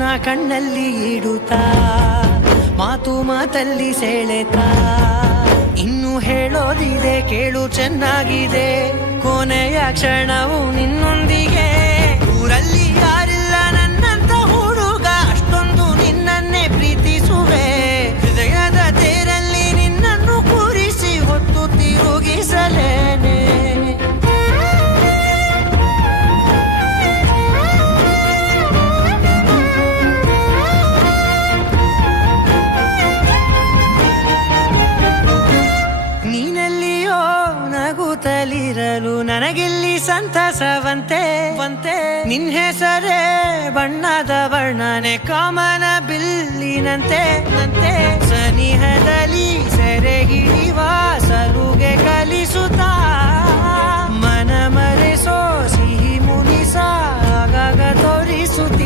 ನನ್ನ ಕಣ್ಣಲ್ಲಿ ಇಡುತ್ತಾ ಮಾತು ಮಾತಲ್ಲಿ ಸೆಳೆತಾ ಇನ್ನು ಹೇಳೋದಿದೆ ಕೇಳು ಚೆನ್ನಾಗಿದೆ ಕೊನೆಯ ಕ್ಷಣವು ನಿನ್ನೊಂದಿಗೆ ಊರಲ್ಲಿ ಯಾರಿಲ್ಲ ನನ್ನಂತ ಹುಡುಗ ಅಷ್ಟೊಂದು ನಿನ್ನನ್ನೇ ಪ್ರೀತಿಸುವೆ ಹೃದಯದ ತೇರಲ್ಲಿ ನಿನ್ನನ್ನು ಕೂರಿಸಿ ಹೊತ್ತು ತಿರುಗಿಸಲೇನೆ ನಗುತ್ತಲಿರಲು ನನಗಿಲ್ಲಿ ಸಂತಸವಂತೆ ನಿನ್ ಹೆಸರೇ ಬಣ್ಣದ ವರ್ಣನೆ ಕಾಮನ ಬಿಲ್ಲಿನಂತೆ ಸನಿಹದಲ್ಲಿ ಸೆರೆಗಿಳಿವ ಸಲುಗೆ ಕಲಿಸುತ್ತಾ